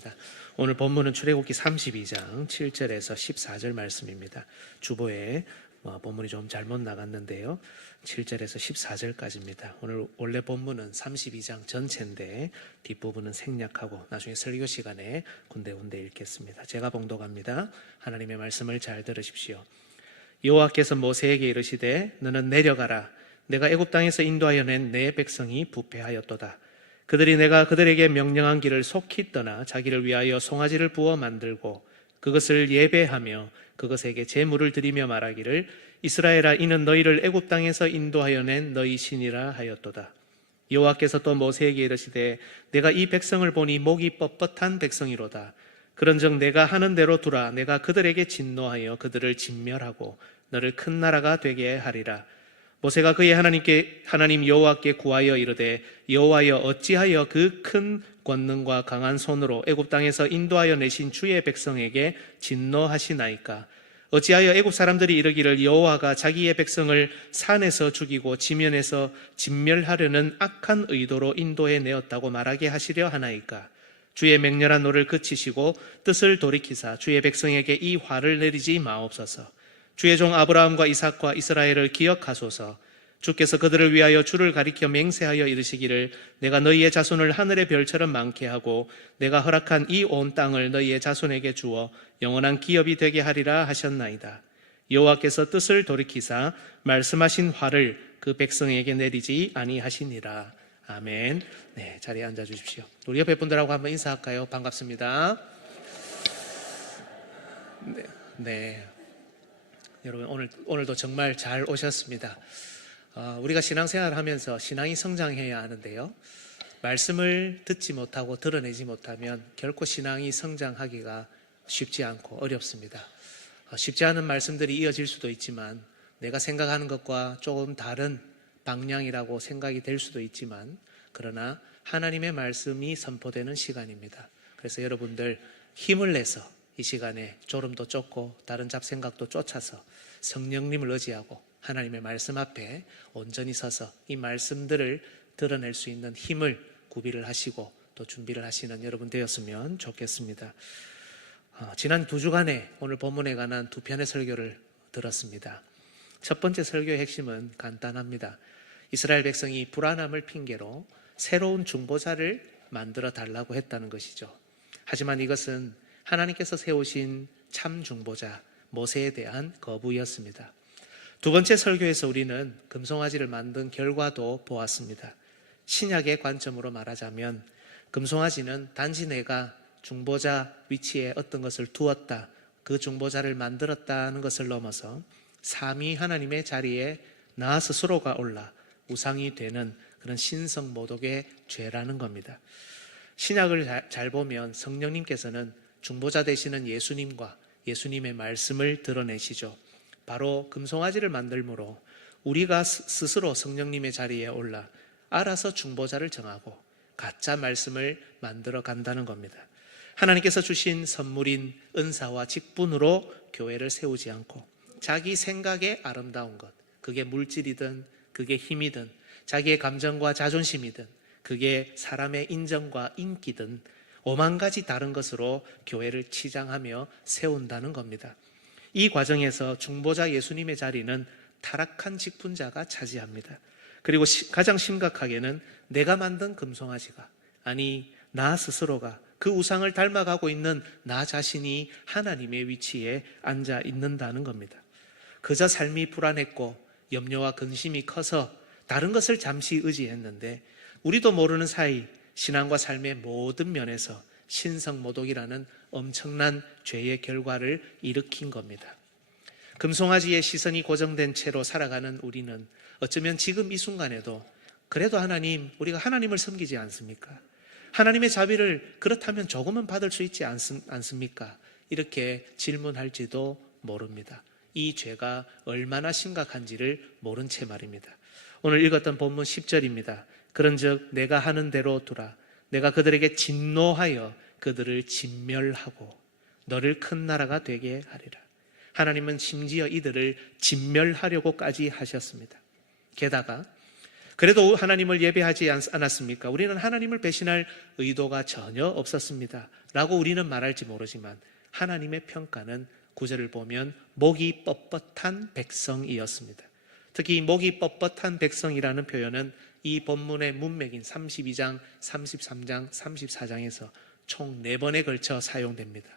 하겠습니다. 오늘 본문은 출애굽기 32장 7절에서 14절 말씀입니다. 주보에 본문이 좀 잘못 나갔는데요. 7절에서 14절까지입니다. 오늘 원래 본문은 32장 전체인데 뒷부분은 생략하고 나중에 설교 시간에 군데군데 읽겠습니다. 제가 봉독합니다. 하나님의 말씀을 잘 들으십시오. 여호와께서 모세에게 이르시되 너는 내려가라. 내가 애굽 땅에서 인도하여 낸 내 백성이 부패하였도다. 그들이 내가 그들에게 명령한 길을 속히 떠나 자기를 위하여 송아지를 부어 만들고 그것을 예배하며 그것에게 제물을 드리며 말하기를 이스라엘아 이는 너희를 애굽 땅에서 인도하여 낸 너희 신이라 하였도다. 여호와께서 또 모세에게 이르시되 내가 이 백성을 보니 목이 뻣뻣한 백성이로다. 그런즉 내가 하는 대로 두라. 내가 그들에게 진노하여 그들을 진멸하고 너를 큰 나라가 되게 하리라. 모세가 그의 하나님 여호와께 구하여 이르되 여호와여 어찌하여 그 큰 권능과 강한 손으로 애굽 땅에서 인도하여 내신 주의 백성에게 진노하시나이까? 어찌하여 애굽 사람들이 이르기를 여호와가 자기의 백성을 산에서 죽이고 지면에서 진멸하려는 악한 의도로 인도해 내었다고 말하게 하시려 하나이까? 주의 맹렬한 노를 그치시고 뜻을 돌이키사 주의 백성에게 이 화를 내리지 마옵소서. 주의 종 아브라함과 이삭과 이스라엘을 기억하소서. 주께서 그들을 위하여 주를 가리켜 맹세하여 이르시기를 내가 너희의 자손을 하늘의 별처럼 많게 하고 내가 허락한 이 온 땅을 너희의 자손에게 주어 영원한 기업이 되게 하리라 하셨나이다. 여호와께서 뜻을 돌이키사 말씀하신 화를 그 백성에게 내리지 아니하시니라. 아멘. 네, 자리에 앉아 주십시오. 우리 옆에 분들하고 한번 인사할까요? 반갑습니다. 네. 여러분 오늘도 정말 잘 오셨습니다. 우리가 신앙생활을 하면서 신앙이 성장해야 하는데요. 말씀을 듣지 못하고 드러내지 못하면 결코 신앙이 성장하기가 쉽지 않고 어렵습니다. 쉽지 않은 말씀들이 이어질 수도 있지만 내가 생각하는 것과 조금 다른 방향이라고 생각이 될 수도 있지만 그러나 하나님의 말씀이 선포되는 시간입니다. 그래서 여러분들 힘을 내서 이 시간에 졸음도 쫓고 다른 잡생각도 쫓아서 성령님을 의지하고 하나님의 말씀 앞에 온전히 서서 이 말씀들을 드러낼 수 있는 힘을 구비를 하시고 또 준비를 하시는 여러분 되었으면 좋겠습니다. 지난 2주간에 오늘 본문에 관한 2편의 설교를 들었습니다. 첫 번째 설교의 핵심은 간단합니다. 이스라엘 백성이 불안함을 핑계로 새로운 중보자를 만들어 달라고 했다는 것이죠. 하지만 이것은 하나님께서 세우신 참 중보자 모세에 대한 거부였습니다. 두 번째 설교에서 우리는 금송아지를 만든 결과도 보았습니다. 신약의 관점으로 말하자면 금송아지는 단지 내가 중보자 위치에 어떤 것을 두었다, 그 중보자를 만들었다는 것을 넘어서 삼위 하나님의 자리에 나 스스로가 올라 우상이 되는 그런 신성모독의 죄라는 겁니다. 신약을 잘 보면 성령님께서는 중보자 되시는 예수님과 예수님의 말씀을 드러내시죠. 바로 금송아지를 만들므로 우리가 스스로 성령님의 자리에 올라 알아서 중보자를 정하고 가짜 말씀을 만들어 간다는 겁니다. 하나님께서 주신 선물인 은사와 직분으로 교회를 세우지 않고 자기 생각의 아름다운 것, 그게 물질이든 그게 힘이든 자기의 감정과 자존심이든 그게 사람의 인정과 인기든 5만 가지 다른 것으로 교회를 치장하며 세운다는 겁니다. 이 과정에서 중보자 예수님의 자리는 타락한 직분자가 차지합니다. 그리고 가장 심각하게는 내가 만든 금송아지가, 아니 나 스스로가 그 우상을 닮아가고 있는 나 자신이 하나님의 위치에 앉아 있는다는 겁니다. 그저 삶이 불안했고 염려와 근심이 커서 다른 것을 잠시 의지했는데 우리도 모르는 사이 신앙과 삶의 모든 면에서 신성모독이라는 엄청난 죄의 결과를 일으킨 겁니다. 금송아지의 시선이 고정된 채로 살아가는 우리는 어쩌면 지금 이 순간에도 그래도 하나님, 우리가 하나님을 섬기지 않습니까? 하나님의 자비를 그렇다면 조금은 받을 수 있지 않습니까? 이렇게 질문할지도 모릅니다. 이 죄가 얼마나 심각한지를 모른 채 말입니다. 오늘 읽었던 본문 10절입니다. 그런즉 내가 하는 대로 두라. 내가 그들에게 진노하여 그들을 진멸하고 너를 큰 나라가 되게 하리라. 하나님은 심지어 이들을 진멸하려고까지 하셨습니다. 게다가 그래도 하나님을 예배하지 않았습니까? 우리는 하나님을 배신할 의도가 전혀 없었습니다 라고 우리는 말할지 모르지만 하나님의 평가는 9절을 보면 목이 뻣뻣한 백성이었습니다. 특히 이 목이 뻣뻣한 백성이라는 표현은 이 본문의 문맥인 32장, 33장, 34장에서 총 4번에 걸쳐 사용됩니다.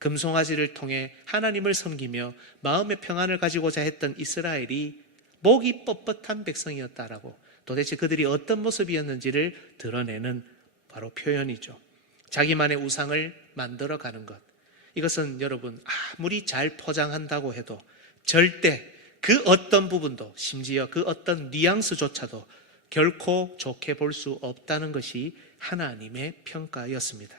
금송아지를 통해 하나님을 섬기며 마음의 평안을 가지고자 했던 이스라엘이 목이 뻣뻣한 백성이었다라고, 도대체 그들이 어떤 모습이었는지를 드러내는 바로 표현이죠. 자기만의 우상을 만들어가는 것, 이것은 여러분 아무리 잘 포장한다고 해도 절대 그 어떤 부분도, 심지어 그 어떤 뉘앙스조차도 결코 좋게 볼 수 없다는 것이 하나님의 평가였습니다.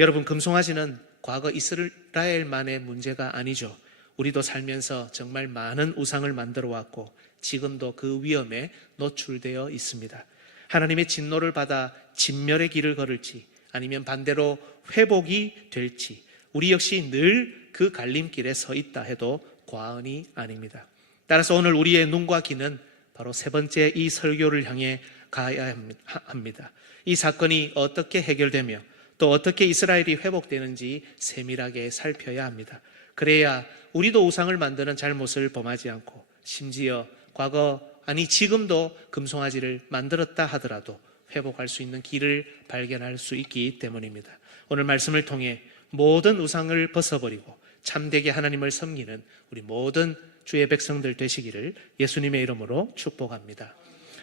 여러분, 금송아지는 과거 이스라엘만의 문제가 아니죠. 우리도 살면서 정말 많은 우상을 만들어 왔고 지금도 그 위험에 노출되어 있습니다. 하나님의 진노를 받아 진멸의 길을 걸을지 아니면 반대로 회복이 될지 우리 역시 늘 그 갈림길에 서 있다 해도 과언이 아닙니다. 따라서 오늘 우리의 눈과 귀는 바로 세 번째 이 설교를 향해 가야 합니다. 이 사건이 어떻게 해결되며 또 어떻게 이스라엘이 회복되는지 세밀하게 살펴야 합니다. 그래야 우리도 우상을 만드는 잘못을 범하지 않고 심지어 과거 아니 지금도 금송아지를 만들었다 하더라도 회복할 수 있는 길을 발견할 수 있기 때문입니다. 오늘 말씀을 통해 모든 우상을 벗어버리고 참되게 하나님을 섬기는 우리 모든 주의 백성들 되시기를 예수님의 이름으로 축복합니다.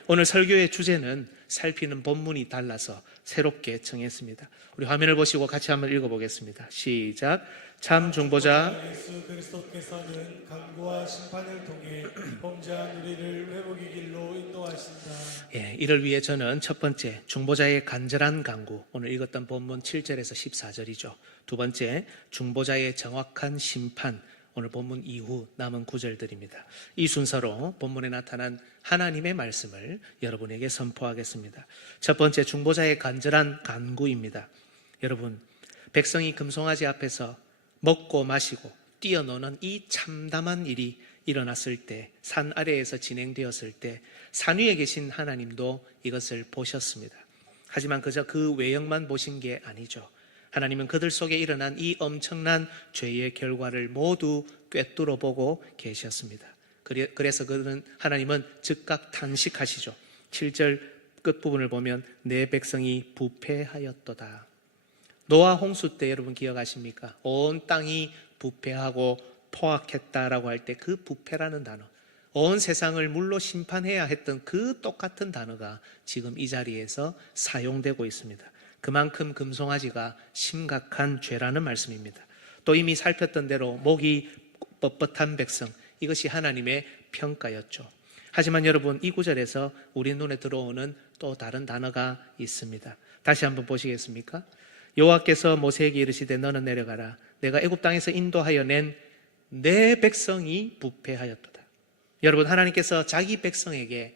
오늘 설교의 주제는 살피는 본문이 달라서 새롭게 정했습니다. 우리 화면을 보시고 같이 한번 읽어보겠습니다. 시작. 참 중보자 예수 그리스도께서는 강구와 심판을 통해 범죄한 우리를 회복의 길로 인도하신다. 이를 위해 저는 첫 번째 중보자의 간절한 강구, 오늘 읽었던 본문 7절에서 14절이죠. 두 번째 중보자의 정확한 심판, 오늘 본문 이후 남은 구절들입니다. 이 순서로 본문에 나타난 하나님의 말씀을 여러분에게 선포하겠습니다. 첫 번째 중보자의 간절한 간구입니다. 여러분, 백성이 금송아지 앞에서 먹고 마시고 뛰어노는 이 참담한 일이 일어났을 때, 산 아래에서 진행되었을 때 산 위에 계신 하나님도 이것을 보셨습니다. 하지만 그저 그 외형만 보신 게 아니죠. 하나님은 그들 속에 일어난 이 엄청난 죄의 결과를 모두 꿰뚫어 보고 계셨습니다. 그래서 하나님은 즉각 탄식하시죠. 7절 끝부분을 보면 내 백성이 부패하였도다. 노아 홍수 때 여러분 기억하십니까? 온 땅이 부패하고 포악했다라고 할 때 그 부패라는 단어, 온 세상을 물로 심판해야 했던 그 똑같은 단어가 지금 이 자리에서 사용되고 있습니다. 그만큼 금송아지가 심각한 죄라는 말씀입니다. 또 이미 살폈던 대로 목이 뻣뻣한 백성, 이것이 하나님의 평가였죠. 하지만 여러분, 이 구절에서 우리 눈에 들어오는 또 다른 단어가 있습니다. 다시 한번 보시겠습니까? 여호와께서 모세에게 이르시되 너는 내려가라. 내가 애굽 땅에서 인도하여 낸 내 백성이 부패하였도다. 여러분, 하나님께서 자기 백성에게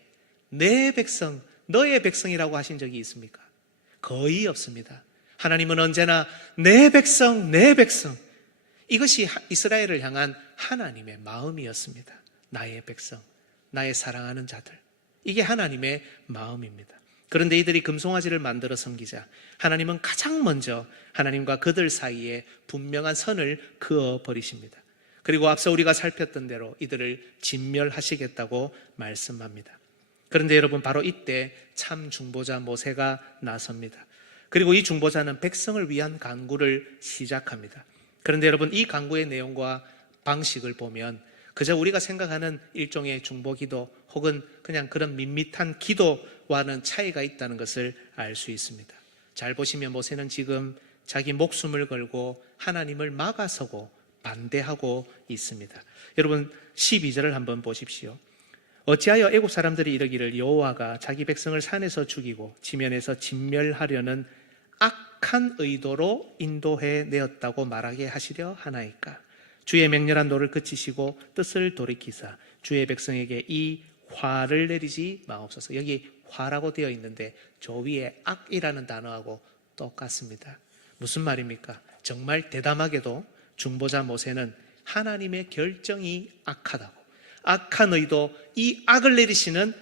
내 백성, 너의 백성이라고 하신 적이 있습니까? 거의 없습니다. 하나님은 언제나 내 백성, 내 백성. 이것이 이스라엘을 향한 하나님의 마음이었습니다. 나의 백성, 나의 사랑하는 자들. 이게 하나님의 마음입니다. 그런데 이들이 금송아지를 만들어 섬기자 하나님은 가장 먼저 하나님과 그들 사이에 분명한 선을 그어버리십니다. 그리고 앞서 우리가 살폈던 대로 이들을 진멸하시겠다고 말씀합니다. 그런데 여러분, 바로 이때 참 중보자 모세가 나섭니다. 그리고 이 중보자는 백성을 위한 간구를 시작합니다. 그런데 여러분, 이 간구의 내용과 방식을 보면 그저 우리가 생각하는 일종의 중보기도 혹은 그냥 그런 밋밋한 기도와는 차이가 있다는 것을 알 수 있습니다. 잘 보시면 모세는 지금 자기 목숨을 걸고 하나님을 막아서고 반대하고 있습니다. 여러분, 12절을 한번 보십시오. 어찌하여 애굽 사람들이 이르기를 여호와가 자기 백성을 산에서 죽이고 지면에서 진멸하려는 악한 의도로 인도해 내었다고 말하게 하시려 하나이까? 주의 맹렬한 노를 그치시고 뜻을 돌이키사 주의 백성에게 이 화를 내리지 마옵소서. 여기 화라고 되어 있는데 저 위에 악이라는 단어하고 똑같습니다. 무슨 말입니까? 정말 대담하게도 중보자 모세는 하나님의 결정이 악하다고, 악한 의도, 이 악을 내리시는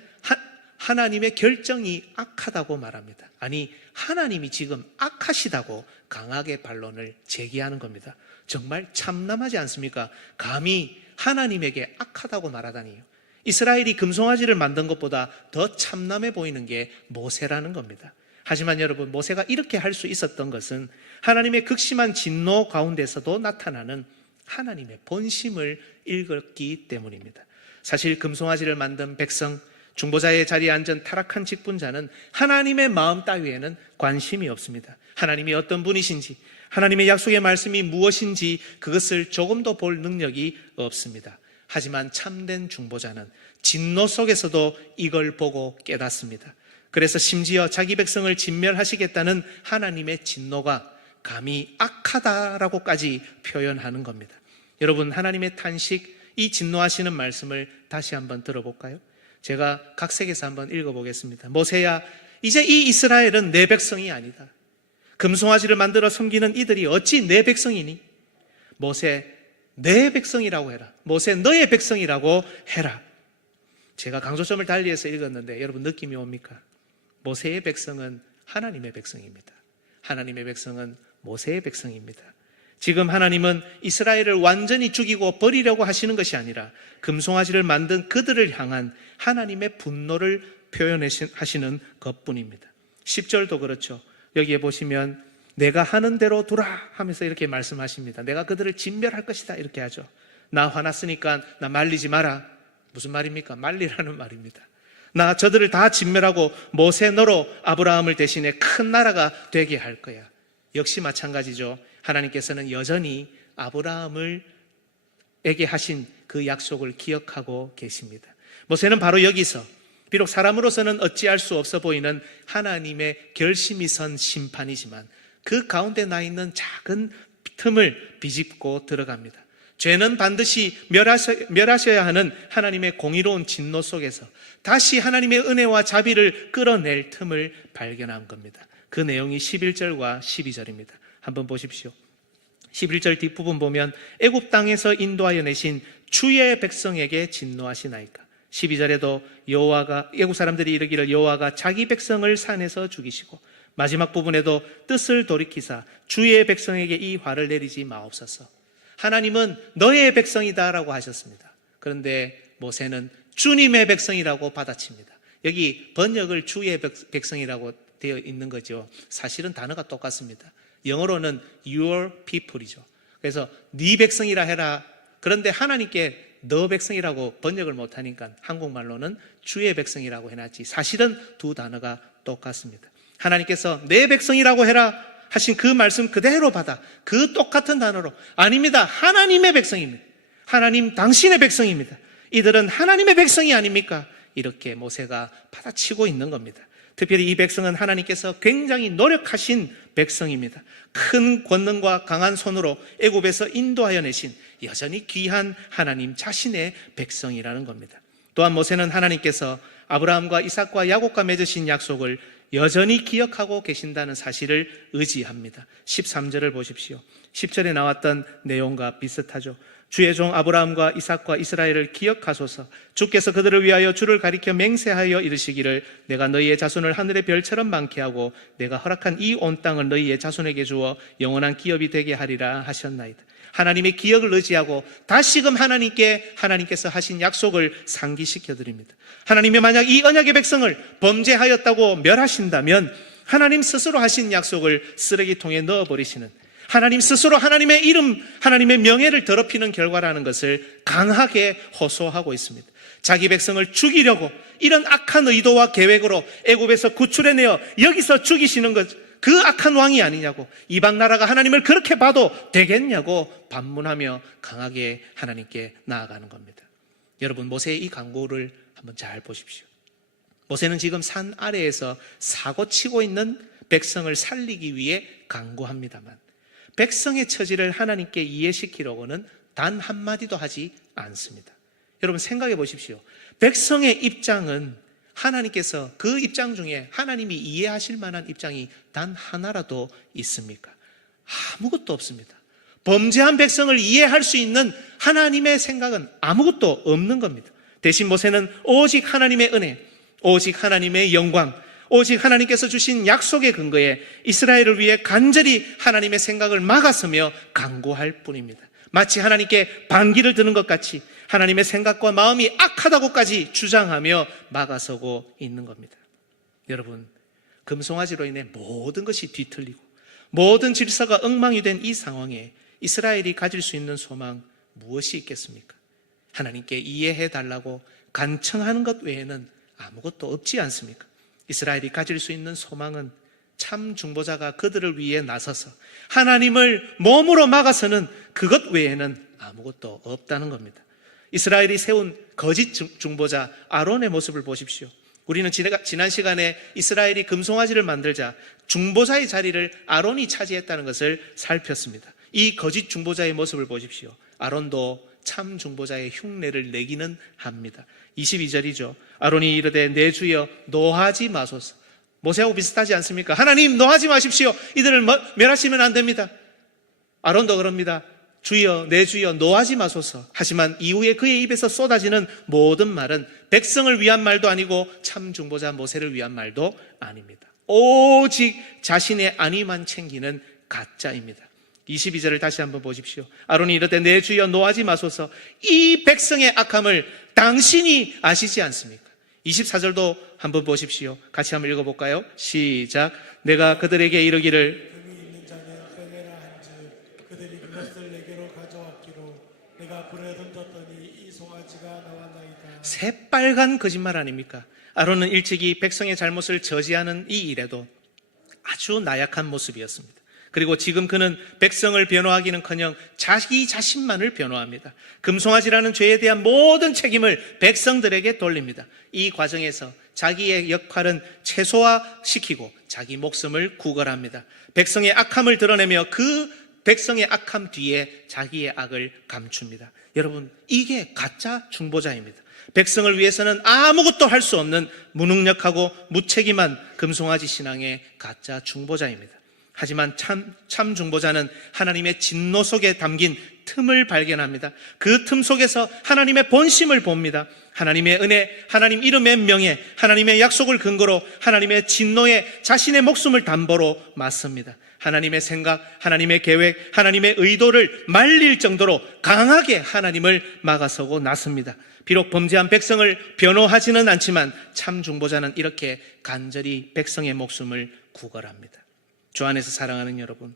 하나님의 결정이 악하다고 말합니다. 아니, 하나님이 지금 악하시다고 강하게 반론을 제기하는 겁니다. 정말 참남하지 않습니까? 감히 하나님에게 악하다고 말하다니요. 이스라엘이 금송아지를 만든 것보다 더 참남해 보이는 게 모세라는 겁니다. 하지만 여러분, 모세가 이렇게 할 수 있었던 것은 하나님의 극심한 진노 가운데서도 나타나는 하나님의 본심을 읽었기 때문입니다. 사실 금송아지를 만든 백성, 중보자의 자리에 앉은 타락한 직분자는 하나님의 마음 따위에는 관심이 없습니다. 하나님이 어떤 분이신지, 하나님의 약속의 말씀이 무엇인지 그것을 조금도 볼 능력이 없습니다. 하지만 참된 중보자는 진노 속에서도 이걸 보고 깨닫습니다. 그래서 심지어 자기 백성을 진멸하시겠다는 하나님의 진노가 감히 악하다라고까지 표현하는 겁니다. 여러분, 하나님의 탄식, 이 진노하시는 말씀을 다시 한번 들어볼까요? 제가 각색해서 한번 읽어보겠습니다. 모세야, 이제 이 이스라엘은 내 백성이 아니다. 금송아지를 만들어 섬기는 이들이 어찌 내 백성이니? 모세, 내 백성이라고 해라. 모세, 너의 백성이라고 해라. 제가 강조점을 달리해서 읽었는데 여러분 느낌이 옵니까? 모세의 백성은 하나님의 백성입니다. 하나님의 백성은 모세의 백성입니다. 지금 하나님은 이스라엘을 완전히 죽이고 버리려고 하시는 것이 아니라 금송아지를 만든 그들을 향한 하나님의 분노를 표현하시는 것뿐입니다. 10절도 그렇죠. 여기에 보시면 내가 하는 대로 두라 하면서 이렇게 말씀하십니다. 내가 그들을 진멸할 것이다 이렇게 하죠. 나 화났으니까 나 말리지 마라. 무슨 말입니까? 말리라는 말입니다. 나 저들을 다 진멸하고 모세 너로 아브라함을 대신해 큰 나라가 되게 할 거야. 역시 마찬가지죠. 하나님께서는 여전히 아브라함을 에게 하신 그 약속을 기억하고 계십니다. 모세는 바로 여기서 비록 사람으로서는 어찌할 수 없어 보이는 하나님의 결심이 선 심판이지만 그 가운데 나 있는 작은 틈을 비집고 들어갑니다. 죄는 반드시 멸하셔야 하는 하나님의 공의로운 진노 속에서 다시 하나님의 은혜와 자비를 끌어낼 틈을 발견한 겁니다. 그 내용이 11절과 12절입니다. 한번 보십시오. 11절 뒷부분 보면 애굽 땅에서 인도하여 내신 주의 백성에게 진노하시나이까. 12절에도 여호와가 애굽 사람들이 이르기를 여호와가 자기 백성을 산에서 죽이시고 마지막 부분에도 뜻을 돌이키사 주의 백성에게 이 화를 내리지 마옵소서. 하나님은 너의 백성이다라고 하셨습니다. 그런데 모세는 주님의 백성이라고 받아칩니다. 여기 번역을 주의 백성이라고 되어 있는 거죠. 사실은 단어가 똑같습니다. 영어로는 your people이죠. 그래서 네 백성이라 해라. 그런데 하나님께 너 백성이라고 번역을 못하니까 한국말로는 주의 백성이라고 해놨지 사실은 두 단어가 똑같습니다. 하나님께서 내 백성이라고 해라 하신 그 말씀 그대로 받아 그 똑같은 단어로 아닙니다. 하나님의 백성입니다. 하나님 당신의 백성입니다. 이들은 하나님의 백성이 아닙니까? 이렇게 모세가 받아치고 있는 겁니다. 특별히 이 백성은 하나님께서 굉장히 노력하신 백성입니다. 큰 권능과 강한 손으로 애굽에서 인도하여 내신 여전히 귀한 하나님 자신의 백성이라는 겁니다. 또한 모세는 하나님께서 아브라함과 이삭과 야곱과 맺으신 약속을 여전히 기억하고 계신다는 사실을 의지합니다. 13절을 보십시오. 10절에 나왔던 내용과 비슷하죠. 주의 종 아브라함과 이삭과 이스라엘을 기억하소서. 주께서 그들을 위하여 주를 가리켜 맹세하여 이르시기를 내가 너희의 자손을 하늘의 별처럼 많게 하고 내가 허락한 이 온 땅을 너희의 자손에게 주어 영원한 기업이 되게 하리라 하셨나이다. 하나님의 기억을 의지하고 다시금 하나님께서 하신 약속을 상기시켜 드립니다. 하나님이 만약 이 언약의 백성을 범죄하였다고 멸하신다면 하나님 스스로 하신 약속을 쓰레기통에 넣어버리시는 하나님 스스로 하나님의 이름, 하나님의 명예를 더럽히는 결과라는 것을 강하게 호소하고 있습니다. 자기 백성을 죽이려고 이런 악한 의도와 계획으로 애굽에서 구출해내어 여기서 죽이시는 것, 그 악한 왕이 아니냐고, 이방 나라가 하나님을 그렇게 봐도 되겠냐고 반문하며 강하게 하나님께 나아가는 겁니다. 여러분, 모세의 이 강구를 한번 잘 보십시오. 모세는 지금 산 아래에서 사고치고 있는 백성을 살리기 위해 강구합니다만 백성의 처지를 하나님께 이해시키려고는 단 한마디도 하지 않습니다. 여러분 생각해 보십시오. 백성의 입장은 하나님께서 그 입장 중에 하나님이 이해하실 만한 입장이 단 하나라도 있습니까? 아무것도 없습니다. 범죄한 백성을 이해할 수 있는 하나님의 생각은 아무것도 없는 겁니다. 대신 모세는 오직 하나님의 은혜, 오직 하나님의 영광, 오직 하나님께서 주신 약속의 근거에 이스라엘을 위해 간절히 하나님의 생각을 막아서며 간구할 뿐입니다. 마치 하나님께 반기를 드는 것 같이 하나님의 생각과 마음이 악하다고까지 주장하며 막아서고 있는 겁니다. 여러분, 금송아지로 인해 모든 것이 뒤틀리고 모든 질서가 엉망이 된 이 상황에 이스라엘이 가질 수 있는 소망 무엇이 있겠습니까? 하나님께 이해해 달라고 간청하는 것 외에는 아무것도 없지 않습니까? 이스라엘이 가질 수 있는 소망은 참 중보자가 그들을 위해 나서서 하나님을 몸으로 막아서는 그것 외에는 아무것도 없다는 겁니다. 이스라엘이 세운 거짓 중보자 아론의 모습을 보십시오. 우리는 지난 시간에 이스라엘이 금송아지를 만들자 중보자의 자리를 아론이 차지했다는 것을 살폈습니다. 이 거짓 중보자의 모습을 보십시오. 아론도 참 중보자의 흉내를 내기는 합니다. 22절이죠. 아론이 이르되 내 주여 노하지 마소서. 모세하고 비슷하지 않습니까? 하나님 노하지 마십시오. 이들을 멸하시면 안 됩니다. 아론도 그럽니다. 주여 내 주여 노하지 마소서. 하지만 이후에 그의 입에서 쏟아지는 모든 말은 백성을 위한 말도 아니고 참 중보자 모세를 위한 말도 아닙니다. 오직 자신의 안위만 챙기는 가짜입니다. 22절을 다시 한번 보십시오. 아론이 이르되 내 주여 노하지 마소서. 이 백성의 악함을 당신이 아시지 않습니까? 24절도 한번 보십시오. 같이 한번 읽어볼까요? 시작. 내가 그들에게 이르기를 금이 있는 자는 빼내라 한즉 그들이 그것을 내게로 가져왔기로 내가 불에 던졌더니 이 송아지가 나왔나이다. 새빨간 거짓말 아닙니까? 아론은 일찍이 백성의 잘못을 저지하는 이 일에도 아주 나약한 모습이었습니다. 그리고 지금 그는 백성을 변호하기는커녕 자기 자신만을 변호합니다. 금송아지라는 죄에 대한 모든 책임을 백성들에게 돌립니다. 이 과정에서 자기의 역할은 최소화시키고 자기 목숨을 구걸합니다. 백성의 악함을 드러내며 그 백성의 악함 뒤에 자기의 악을 감춥니다. 여러분, 이게 가짜 중보자입니다. 백성을 위해서는 아무것도 할 수 없는 무능력하고 무책임한 금송아지 신앙의 가짜 중보자입니다. 하지만 참 중보자는 하나님의 진노 속에 담긴 틈을 발견합니다. 그 틈 속에서 하나님의 본심을 봅니다. 하나님의 은혜, 하나님 이름의 명예, 하나님의 약속을 근거로 하나님의 진노에 자신의 목숨을 담보로 맞섭니다. 하나님의 생각, 하나님의 계획, 하나님의 의도를 말릴 정도로 강하게 하나님을 막아서고 나섭니다. 비록 범죄한 백성을 변호하지는 않지만 참 중보자는 이렇게 간절히 백성의 목숨을 구걸합니다. 주 안에서 사랑하는 여러분,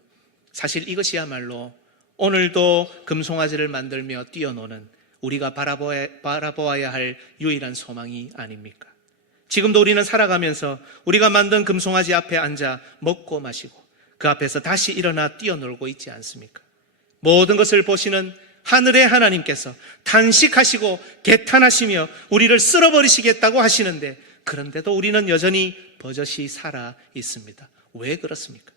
사실 이것이야말로 오늘도 금송아지를 만들며 뛰어노는 우리가 바라보아야 할 유일한 소망이 아닙니까? 지금도 우리는 살아가면서 우리가 만든 금송아지 앞에 앉아 먹고 마시고 그 앞에서 다시 일어나 뛰어놀고 있지 않습니까? 모든 것을 보시는 하늘의 하나님께서 탄식하시고 개탄하시며 우리를 쓸어버리시겠다고 하시는데, 그런데도 우리는 여전히 버젓이 살아 있습니다. 왜 그렇습니까?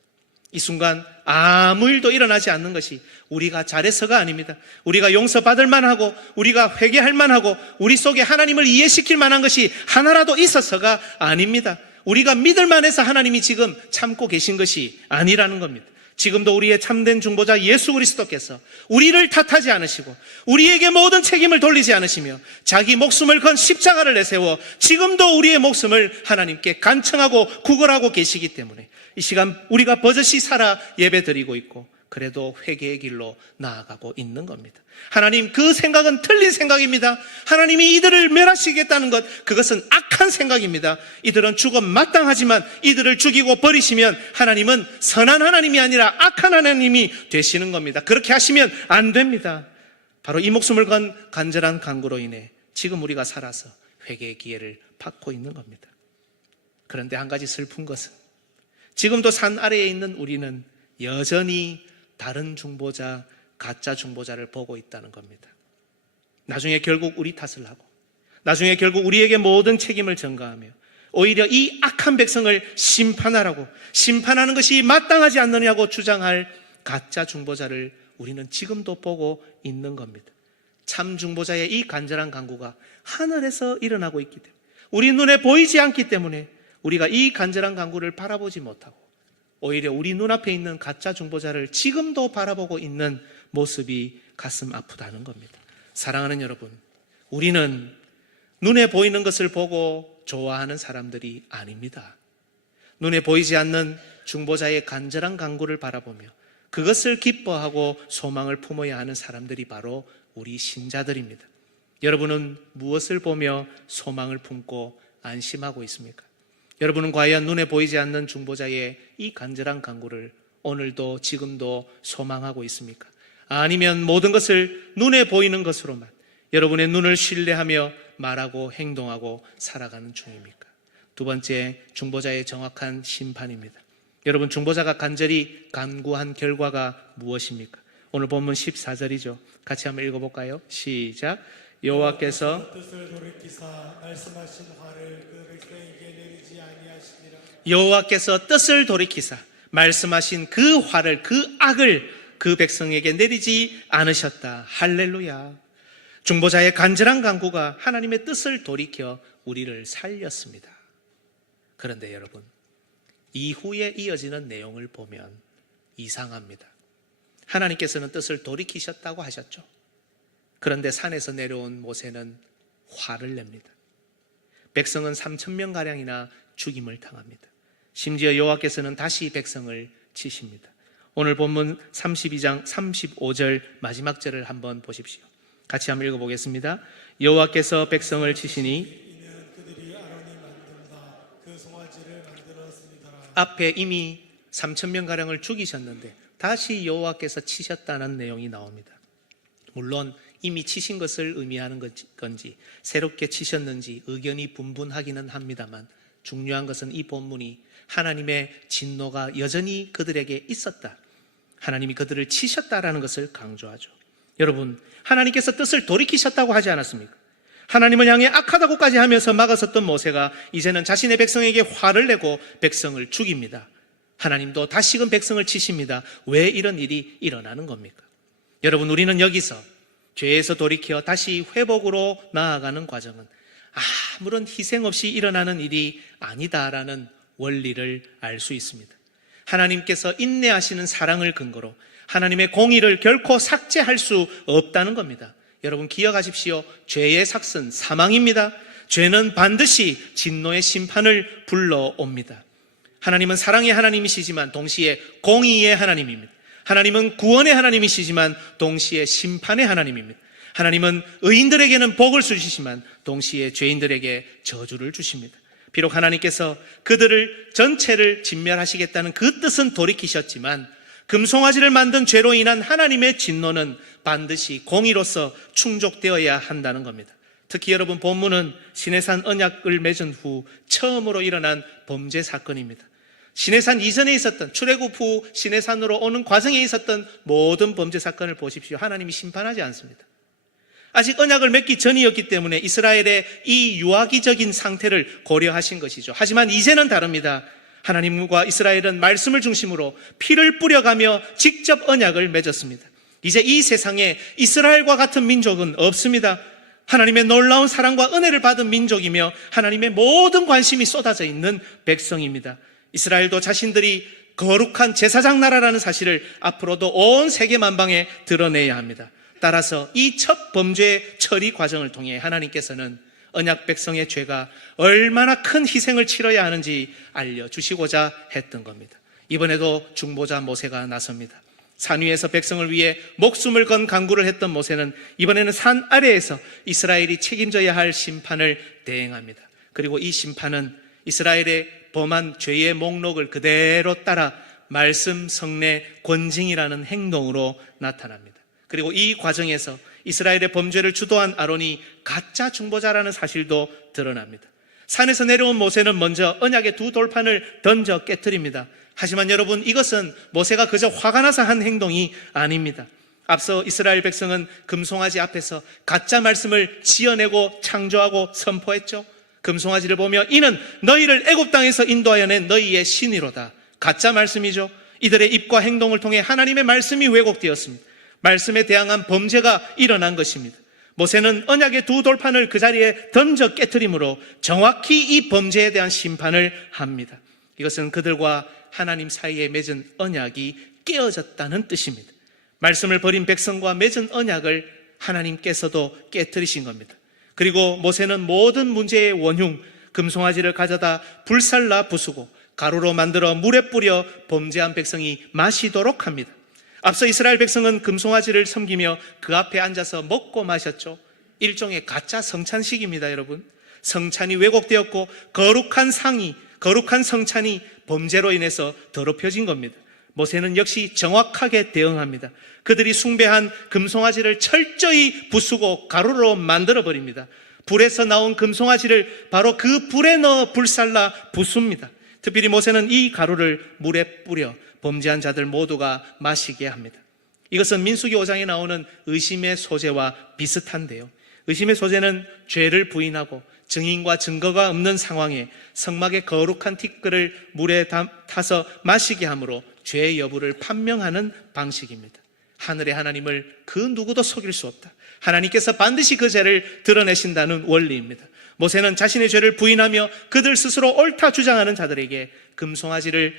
이 순간 아무 일도 일어나지 않는 것이 우리가 잘해서가 아닙니다. 우리가 용서받을 만하고 우리가 회개할 만하고 우리 속에 하나님을 이해시킬 만한 것이 하나라도 있어서가 아닙니다. 우리가 믿을 만해서 하나님이 지금 참고 계신 것이 아니라는 겁니다. 지금도 우리의 참된 중보자 예수 그리스도께서 우리를 탓하지 않으시고 우리에게 모든 책임을 돌리지 않으시며 자기 목숨을 건 십자가를 내세워 지금도 우리의 목숨을 하나님께 간청하고 구걸하고 계시기 때문에 이 시간 우리가 버젓이 살아 예배드리고 있고 그래도 회개의 길로 나아가고 있는 겁니다. 하나님, 그 생각은 틀린 생각입니다. 하나님이 이들을 멸하시겠다는 것, 그것은 악한 생각입니다. 이들은 죽음 마땅하지만 이들을 죽이고 버리시면 하나님은 선한 하나님이 아니라 악한 하나님이 되시는 겁니다. 그렇게 하시면 안 됩니다. 바로 이 목숨을 건 간절한 간구로 인해 지금 우리가 살아서 회개의 기회를 받고 있는 겁니다. 그런데 한 가지 슬픈 것은 지금도 산 아래에 있는 우리는 여전히 다른 중보자, 가짜 중보자를 보고 있다는 겁니다. 나중에 결국 우리 탓을 하고 나중에 결국 우리에게 모든 책임을 전가하며 오히려 이 악한 백성을 심판하는 것이 마땅하지 않느냐고 주장할 가짜 중보자를 우리는 지금도 보고 있는 겁니다. 참 중보자의 이 간절한 간구가 하늘에서 일어나고 있기 때문에, 우리 눈에 보이지 않기 때문에 우리가 이 간절한 간구를 바라보지 못하고 오히려 우리 눈앞에 있는 가짜 중보자를 지금도 바라보고 있는 모습이 가슴 아프다는 겁니다. 사랑하는 여러분, 우리는 눈에 보이는 것을 보고 좋아하는 사람들이 아닙니다. 눈에 보이지 않는 중보자의 간절한 간구를 바라보며 그것을 기뻐하고 소망을 품어야 하는 사람들이 바로 우리 신자들입니다. 여러분은 무엇을 보며 소망을 품고 안심하고 있습니까? 여러분은 과연 눈에 보이지 않는 중보자의 이 간절한 간구를 오늘도 지금도 소망하고 있습니까? 아니면 모든 것을 눈에 보이는 것으로만 여러분의 눈을 신뢰하며 말하고 행동하고 살아가는 중입니까? 두 번째, 중보자의 정확한 심판입니다. 여러분, 중보자가 간절히 간구한 결과가 무엇입니까? 오늘 본문 14절이죠. 같이 한번 읽어볼까요? 시작. 여호와께서 뜻을 돌이키사 말씀하신 화를 그 백성에게 내리지 아니하시니라. 여호와께서 뜻을 돌이키사 말씀하신 그 화를, 그 악을 그 백성에게 내리지 않으셨다. 할렐루야. 중보자의 간절한 간구가 하나님의 뜻을 돌이켜 우리를 살렸습니다. 그런데 여러분, 이후에 이어지는 내용을 보면 이상합니다. 하나님께서는 뜻을 돌이키셨다고 하셨죠. 그런데 산에서 내려온 모세는 화를 냅니다. 백성은 3,000명가량이나 죽임을 당합니다. 심지어 여호와께서는 다시 백성을 치십니다. 오늘 본문 32장 35절 마지막 절을 한번 보십시오. 같이 한번 읽어보겠습니다. 여호와께서 백성을 치시니 이는 그들이 아론이 만든 바 그 송아지를 만들었으니더라. 앞에 이미 3,000명가량을 죽이셨는데 다시 여호와께서 치셨다는 내용이 나옵니다. 물론 이미 치신 것을 의미하는 건지 새롭게 치셨는지 의견이 분분하기는 합니다만 중요한 것은 이 본문이 하나님의 진노가 여전히 그들에게 있었다, 하나님이 그들을 치셨다라는 것을 강조하죠. 여러분, 하나님께서 뜻을 돌이키셨다고 하지 않았습니까? 하나님을 향해 악하다고까지 하면서 막아섰던 모세가 이제는 자신의 백성에게 화를 내고 백성을 죽입니다. 하나님도 다시금 백성을 치십니다. 왜 이런 일이 일어나는 겁니까? 여러분, 우리는 여기서 죄에서 돌이켜 다시 회복으로 나아가는 과정은 아무런 희생 없이 일어나는 일이 아니다라는 원리를 알 수 있습니다. 하나님께서 인내하시는 사랑을 근거로 하나님의 공의를 결코 삭제할 수 없다는 겁니다. 여러분, 기억하십시오. 죄의 삭은 사망입니다. 죄는 반드시 진노의 심판을 불러옵니다. 하나님은 사랑의 하나님이시지만 동시에 공의의 하나님입니다. 하나님은 구원의 하나님이시지만 동시에 심판의 하나님입니다. 하나님은 의인들에게는 복을 주시지만 동시에 죄인들에게 저주를 주십니다. 비록 하나님께서 그들을 전체를 진멸하시겠다는 그 뜻은 돌이키셨지만 금송아지를 만든 죄로 인한 하나님의 진노는 반드시 공의로서 충족되어야 한다는 겁니다. 특히 여러분, 본문은 시내산 언약을 맺은 후 처음으로 일어난 범죄 사건입니다. 시내산 이전에 있었던, 출애굽 후 시내산으로 오는 과정에 있었던 모든 범죄 사건을 보십시오. 하나님이 심판하지 않습니다. 아직 언약을 맺기 전이었기 때문에 이스라엘의 이 유아기적인 상태를 고려하신 것이죠. 하지만 이제는 다릅니다. 하나님과 이스라엘은 말씀을 중심으로 피를 뿌려가며 직접 언약을 맺었습니다. 이제 이 세상에 이스라엘과 같은 민족은 없습니다. 하나님의 놀라운 사랑과 은혜를 받은 민족이며 하나님의 모든 관심이 쏟아져 있는 백성입니다. 이스라엘도 자신들이 거룩한 제사장 나라라는 사실을 앞으로도 온 세계 만방에 드러내야 합니다. 따라서 이 첫 범죄 처리 과정을 통해 하나님께서는 언약 백성의 죄가 얼마나 큰 희생을 치러야 하는지 알려주시고자 했던 겁니다. 이번에도 중보자 모세가 나섭니다. 산 위에서 백성을 위해 목숨을 건 간구를 했던 모세는 이번에는 산 아래에서 이스라엘이 책임져야 할 심판을 대행합니다. 그리고 이 심판은 이스라엘의 범한 죄의 목록을 그대로 따라 말씀, 성례, 권징이라는 행동으로 나타납니다. 그리고 이 과정에서 이스라엘의 범죄를 주도한 아론이 가짜 중보자라는 사실도 드러납니다. 산에서 내려온 모세는 먼저 언약의 두 돌판을 던져 깨뜨립니다. 하지만 여러분, 이것은 모세가 그저 화가 나서 한 행동이 아닙니다. 앞서 이스라엘 백성은 금송아지 앞에서 가짜 말씀을 지어내고 창조하고 선포했죠. 금송아지를 보며 이는 너희를 애굽 땅에서 인도하여 낸 너희의 신이로다. 가짜 말씀이죠. 이들의 입과 행동을 통해 하나님의 말씀이 왜곡되었습니다. 말씀에 대항한 범죄가 일어난 것입니다. 모세는 언약의 두 돌판을 그 자리에 던져 깨뜨림으로 정확히 이 범죄에 대한 심판을 합니다. 이것은 그들과 하나님 사이에 맺은 언약이 깨어졌다는 뜻입니다. 말씀을 버린 백성과 맺은 언약을 하나님께서도 깨뜨리신 겁니다. 그리고 모세는 모든 문제의 원흉, 금송아지를 가져다 불살라 부수고 가루로 만들어 물에 뿌려 범죄한 백성이 마시도록 합니다. 앞서 이스라엘 백성은 금송아지를 섬기며 그 앞에 앉아서 먹고 마셨죠. 일종의 가짜 성찬식입니다, 여러분. 성찬이 왜곡되었고 거룩한 성찬이 범죄로 인해서 더럽혀진 겁니다. 모세는 역시 정확하게 대응합니다. 그들이 숭배한 금송아지를 철저히 부수고 가루로 만들어 버립니다. 불에서 나온 금송아지를 바로 그 불에 넣어 불살라 부숩니다. 특별히 모세는 이 가루를 물에 뿌려 범죄한 자들 모두가 마시게 합니다. 이것은 민수기 5장에 나오는 의심의 소재와 비슷한데요. 의심의 소재는 죄를 부인하고 증인과 증거가 없는 상황에 성막의 거룩한 티끌을 물에 타서 마시게 함으로 죄의 여부를 판명하는 방식입니다. 하늘의 하나님을 그 누구도 속일 수 없다. 하나님께서 반드시 그 죄를 드러내신다는 원리입니다. 모세는 자신의 죄를 부인하며 그들 스스로 옳다 주장하는 자들에게 금송아지를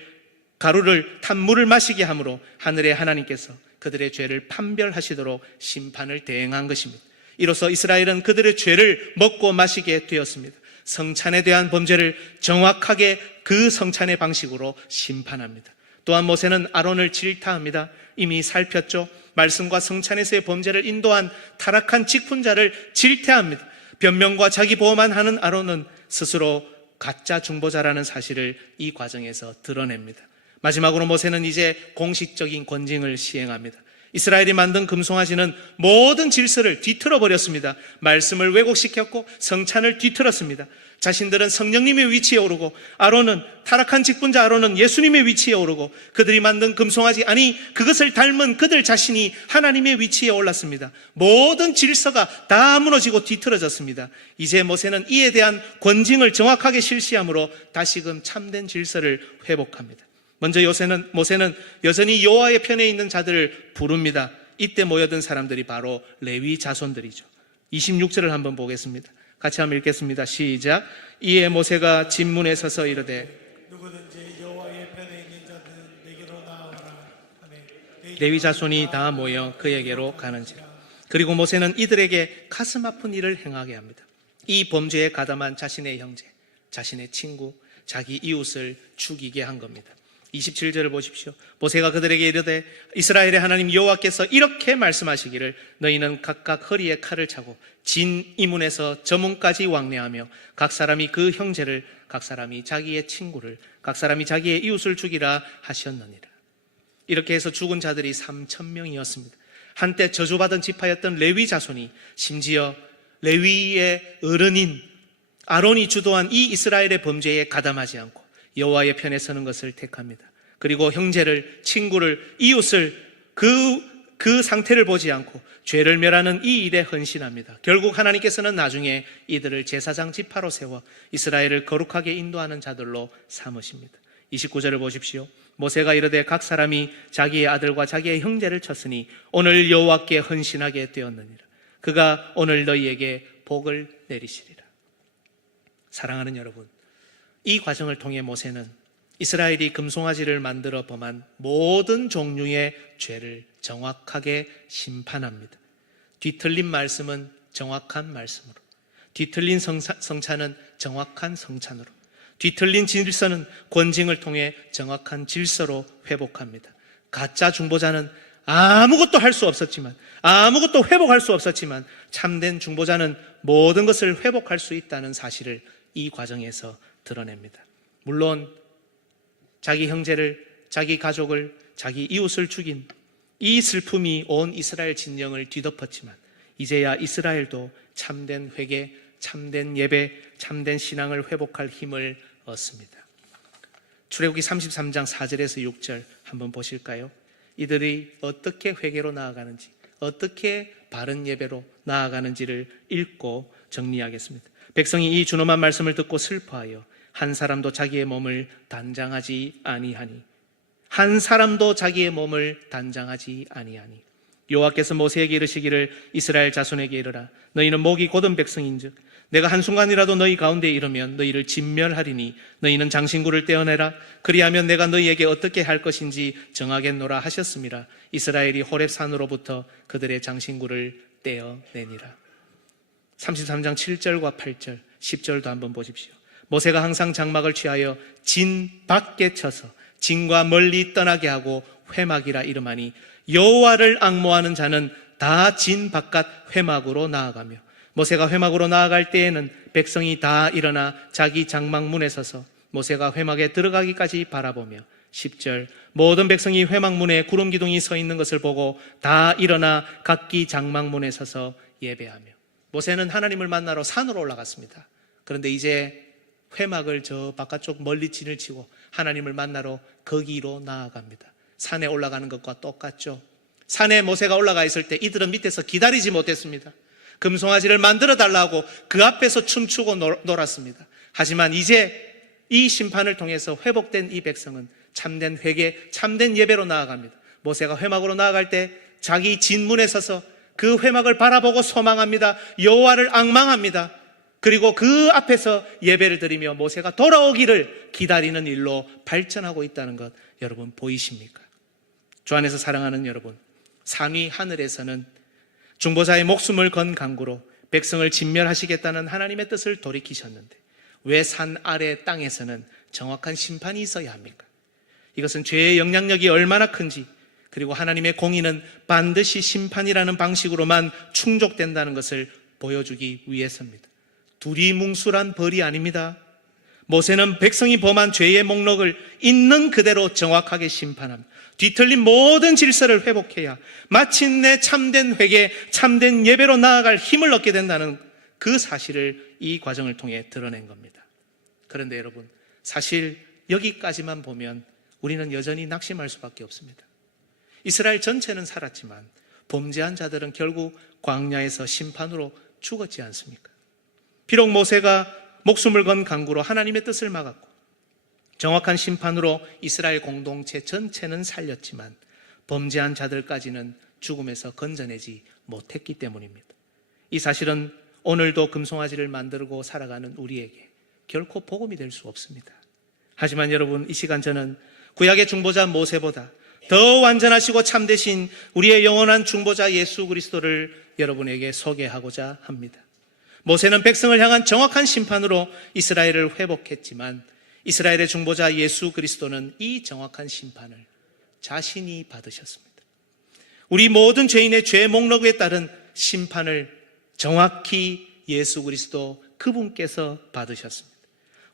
가루를 탄 물을 마시게 함으로 하늘의 하나님께서 그들의 죄를 판별하시도록 심판을 대행한 것입니다. 이로써 이스라엘은 그들의 죄를 먹고 마시게 되었습니다. 성찬에 대한 범죄를 정확하게 그 성찬의 방식으로 심판합니다. 또한 모세는 아론을 질타합니다. 이미 살폈죠. 말씀과 성찬에서의 범죄를 인도한 타락한 직분자를 질타합니다. 변명과 자기 보호만 하는 아론은 스스로 가짜 중보자라는 사실을 이 과정에서 드러냅니다. 마지막으로 모세는 이제 공식적인 권징을 시행합니다. 이스라엘이 만든 금송아지는 모든 질서를 뒤틀어 버렸습니다. 말씀을 왜곡시켰고 성찬을 뒤틀었습니다. 자신들은 성령님의 위치에 오르고 타락한 직분자 아론은 예수님의 위치에 오르고 그들이 만든 금송아지, 아니 그것을 닮은 그들 자신이 하나님의 위치에 올랐습니다. 모든 질서가 다 무너지고 뒤틀어졌습니다. 이제 모세는 이에 대한 권징을 정확하게 실시함으로 다시금 참된 질서를 회복합니다. 먼저 모세는 여전히 여호와의 편에 있는 자들을 부릅니다. 이때 모여든 사람들이 바로 레위 자손들이죠. 26절을 한번 보겠습니다. 같이 한번 읽겠습니다. 시작. 이에 모세가 진문에 서서 이르되 누구든지 여호와의 편에 있는 자들은 내게로 나아오라 하매 레위 자손이 다 모여 그에게로 가는지라. 그리고 모세는 이들에게 가슴 아픈 일을 행하게 합니다. 이 범죄에 가담한 자신의 형제, 자신의 친구, 자기 이웃을 죽이게 한 겁니다. 27절을 보십시오. 모세가 그들에게 이르되 이스라엘의 하나님 여호와께서 이렇게 말씀하시기를 너희는 각각 허리에 칼을 차고 진 이문에서 저 문까지 왕래하며 각 사람이 그 형제를, 각 사람이 자기의 친구를, 각 사람이 자기의 이웃을 죽이라 하셨느니라. 이렇게 해서 죽은 자들이 3,000명이었습니다. 한때 저주받은 지파였던 레위 자손이, 심지어 레위의 어른인 아론이 주도한 이 이스라엘의 범죄에 가담하지 않고 여호와의 편에 서는 것을 택합니다. 그리고 형제를, 친구를, 이웃을 그 상태를 보지 않고 죄를 멸하는 이 일에 헌신합니다. 결국 하나님께서는 나중에 이들을 제사장 지파로 세워 이스라엘을 거룩하게 인도하는 자들로 삼으십니다. 29절을 보십시오. 모세가 이르되 각 사람이 자기의 아들과 자기의 형제를 쳤으니 오늘 여호와께 헌신하게 되었느니라. 그가 오늘 너희에게 복을 내리시리라. 사랑하는 여러분, 이 과정을 통해 모세는 이스라엘이 금송아지를 만들어 범한 모든 종류의 죄를 정확하게 심판합니다. 뒤틀린 말씀은 정확한 말씀으로, 뒤틀린 성찬은 정확한 성찬으로, 뒤틀린 질서는 권징을 통해 정확한 질서로 회복합니다. 가짜 중보자는 아무것도 할 수 없었지만, 아무것도 회복할 수 없었지만 참된 중보자는 모든 것을 회복할 수 있다는 사실을 이 과정에서 드러냅니다. 물론 자기 형제를, 자기 가족을, 자기 이웃을 죽인 이 슬픔이 온 이스라엘 진영을 뒤덮었지만 이제야 이스라엘도 참된 회개, 참된 예배, 참된 신앙을 회복할 힘을 얻습니다. 출애굽기 33장 4절에서 6절 한번 보실까요? 이들이 어떻게 회개로 나아가는지, 어떻게 바른 예배로 나아가는지를 읽고 정리하겠습니다. 백성이 이 준엄한 말씀을 듣고 슬퍼하여 한 사람도 자기의 몸을 단장하지 아니하니, 한 사람도 자기의 몸을 단장하지 아니하니 여호와께서 모세에게 이르시기를 이스라엘 자손에게 이르라. 너희는 목이 곧은 백성인즉 내가 한순간이라도 너희 가운데 이르면 너희를 진멸하리니 너희는 장신구를 떼어내라. 그리하면 내가 너희에게 어떻게 할 것인지 정하겠노라 하셨음이라. 이스라엘이 호렙산으로부터 그들의 장신구를 떼어내니라. 33장 7절과 8절, 10절도 한번 보십시오. 모세가 항상 장막을 취하여 진 밖에 쳐서 진과 멀리 떠나게 하고 회막이라 이름하니 여호와를 앙모하는 자는 다 진 바깥 회막으로 나아가며 모세가 회막으로 나아갈 때에는 백성이 다 일어나 자기 장막 문에 서서 모세가 회막에 들어가기까지 바라보며 10절 모든 백성이 회막 문에 구름 기둥이 서 있는 것을 보고 다 일어나 각기 장막 문에 서서 예배하며 모세는 하나님을 만나러 산으로 올라갔습니다. 그런데 이제 회막을 저 바깥쪽 멀리 진을 치고 하나님을 만나러 거기로 나아갑니다. 산에 올라가는 것과 똑같죠. 산에 모세가 올라가 있을 때 이들은 밑에서 기다리지 못했습니다. 금송아지를 만들어 달라고 그 앞에서 춤추고 놀았습니다. 하지만 이제 이 심판을 통해서 회복된 이 백성은 참된 회개, 참된 예배로 나아갑니다. 모세가 회막으로 나아갈 때 자기 진문에 서서 그 회막을 바라보고 소망합니다. 여호와를 앙망합니다. 그리고 그 앞에서 예배를 드리며 모세가 돌아오기를 기다리는 일로 발전하고 있다는 것 여러분 보이십니까? 주 안에서 사랑하는 여러분, 산위 하늘에서는 중보자의 목숨을 건 강구로 백성을 진멸하시겠다는 하나님의 뜻을 돌이키셨는데 왜 산 아래 땅에서는 정확한 심판이 있어야 합니까? 이것은 죄의 영향력이 얼마나 큰지, 그리고 하나님의 공의는 반드시 심판이라는 방식으로만 충족된다는 것을 보여주기 위해서입니다. 두리뭉술한 벌이 아닙니다. 모세는 백성이 범한 죄의 목록을 있는 그대로 정확하게 심판합니다. 뒤틀린 모든 질서를 회복해야 마침내 참된 회개, 참된 예배로 나아갈 힘을 얻게 된다는 그 사실을 이 과정을 통해 드러낸 겁니다. 그런데 여러분, 사실 여기까지만 보면 우리는 여전히 낙심할 수밖에 없습니다. 이스라엘 전체는 살았지만 범죄한 자들은 결국 광야에서 심판으로 죽었지 않습니까? 비록 모세가 목숨을 건 강구로 하나님의 뜻을 막았고 정확한 심판으로 이스라엘 공동체 전체는 살렸지만 범죄한 자들까지는 죽음에서 건져내지 못했기 때문입니다. 이 사실은 오늘도 금송아지를 만들고 살아가는 우리에게 결코 복음이 될 수 없습니다. 하지만 여러분, 이 시간 저는 구약의 중보자 모세보다 더 완전하시고 참되신 우리의 영원한 중보자 예수 그리스도를 여러분에게 소개하고자 합니다. 모세는 백성을 향한 정확한 심판으로 이스라엘을 회복했지만 이스라엘의 중보자 예수 그리스도는 이 정확한 심판을 자신이 받으셨습니다. 우리 모든 죄인의 죄 목록에 따른 심판을 정확히 예수 그리스도 그분께서 받으셨습니다.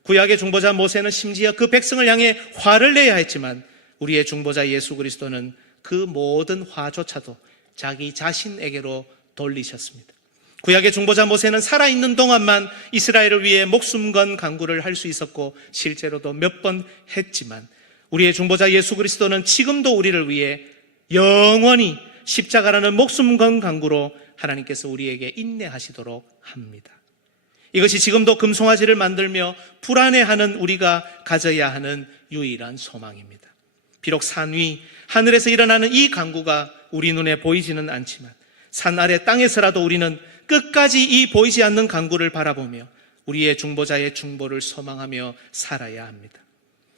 구약의 중보자 모세는 심지어 그 백성을 향해 화를 내야 했지만 우리의 중보자 예수 그리스도는 그 모든 화조차도 자기 자신에게로 돌리셨습니다. 구약의 중보자 모세는 살아있는 동안만 이스라엘을 위해 목숨 건 간구를 할 수 있었고 실제로도 몇 번 했지만 우리의 중보자 예수 그리스도는 지금도 우리를 위해 영원히 십자가라는 목숨 건 간구로 하나님께서 우리에게 인내하시도록 합니다. 이것이 지금도 금송아지를 만들며 불안해하는 우리가 가져야 하는 유일한 소망입니다. 비록 산 위 하늘에서 일어나는 이 간구가 우리 눈에 보이지는 않지만 산 아래 땅에서라도 우리는 끝까지 이 보이지 않는 간구를 바라보며 우리의 중보자의 중보를 소망하며 살아야 합니다.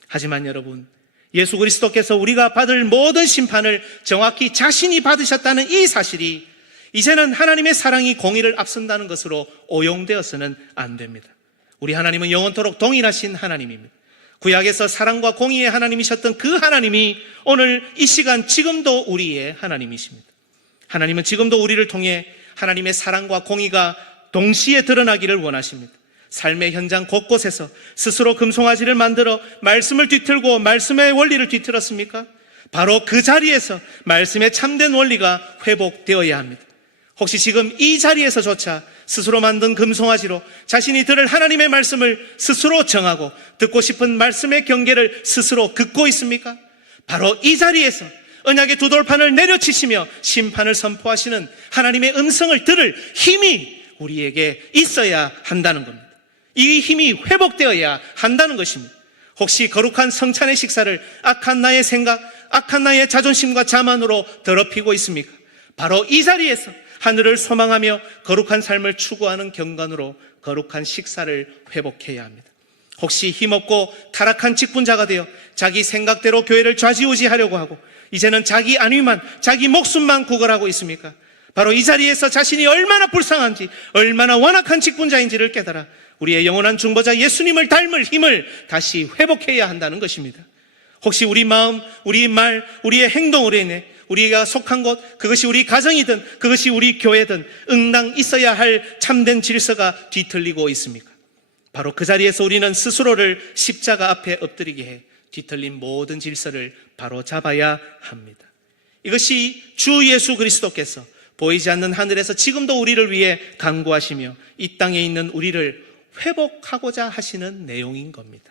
하지만 여러분, 예수 그리스도께서 우리가 받을 모든 심판을 정확히 자신이 받으셨다는 이 사실이 이제는 하나님의 사랑이 공의를 앞선다는 것으로 오용되어서는 안 됩니다. 우리 하나님은 영원토록 동일하신 하나님입니다. 구약에서 사랑과 공의의 하나님이셨던 그 하나님이 오늘 이 시간 지금도 우리의 하나님이십니다. 하나님은 지금도 우리를 통해 하나님의 사랑과 공의가 동시에 드러나기를 원하십니다. 삶의 현장 곳곳에서 스스로 금송아지를 만들어 말씀을 뒤틀고 말씀의 원리를 뒤틀었습니까? 바로 그 자리에서 말씀의 참된 원리가 회복되어야 합니다. 혹시 지금 이 자리에서조차 스스로 만든 금송아지로 자신이 들을 하나님의 말씀을 스스로 정하고 듣고 싶은 말씀의 경계를 스스로 긋고 있습니까? 바로 이 자리에서 언약의 두 돌판을 내려치시며 심판을 선포하시는 하나님의 음성을 들을 힘이 우리에게 있어야 한다는 겁니다. 이 힘이 회복되어야 한다는 것입니다. 혹시 거룩한 성찬의 식사를 악한 나의 생각, 악한 나의 자존심과 자만으로 더럽히고 있습니까? 바로 이 자리에서 하늘을 소망하며 거룩한 삶을 추구하는 경건으로 거룩한 식사를 회복해야 합니다. 혹시 힘없고 타락한 직분자가 되어 자기 생각대로 교회를 좌지우지하려고 하고 이제는 자기 안위만, 자기 목숨만 구걸하고 있습니까? 바로 이 자리에서 자신이 얼마나 불쌍한지, 얼마나 완악한 직분자인지를 깨달아 우리의 영원한 중보자 예수님을 닮을 힘을 다시 회복해야 한다는 것입니다. 혹시 우리 마음, 우리 말, 우리의 행동으로 인해 우리가 속한 곳, 그것이 우리 가정이든 그것이 우리 교회든 응당 있어야 할 참된 질서가 뒤틀리고 있습니까? 바로 그 자리에서 우리는 스스로를 십자가 앞에 엎드리게 해 뒤틀린 모든 질서를 바로 잡아야 합니다. 이것이 주 예수 그리스도께서 보이지 않는 하늘에서 지금도 우리를 위해 간구하시며 이 땅에 있는 우리를 회복하고자 하시는 내용인 겁니다.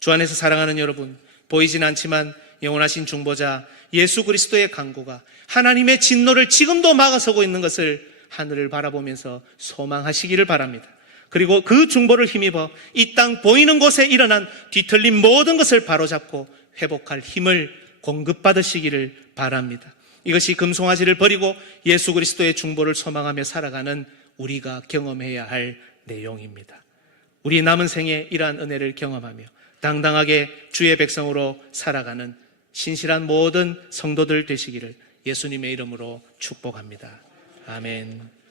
주 안에서 사랑하는 여러분, 보이진 않지만 영원하신 중보자 예수 그리스도의 간구가 하나님의 진노를 지금도 막아서고 있는 것을 하늘을 바라보면서 소망하시기를 바랍니다. 그리고 그 중보를 힘입어 이 땅 보이는 곳에 일어난 뒤틀린 모든 것을 바로잡고 회복할 힘을 공급받으시기를 바랍니다. 이것이 금송아지를 버리고 예수 그리스도의 중보를 소망하며 살아가는 우리가 경험해야 할 내용입니다. 우리 남은 생에 이러한 은혜를 경험하며 당당하게 주의 백성으로 살아가는 신실한 모든 성도들 되시기를 예수님의 이름으로 축복합니다. 아멘.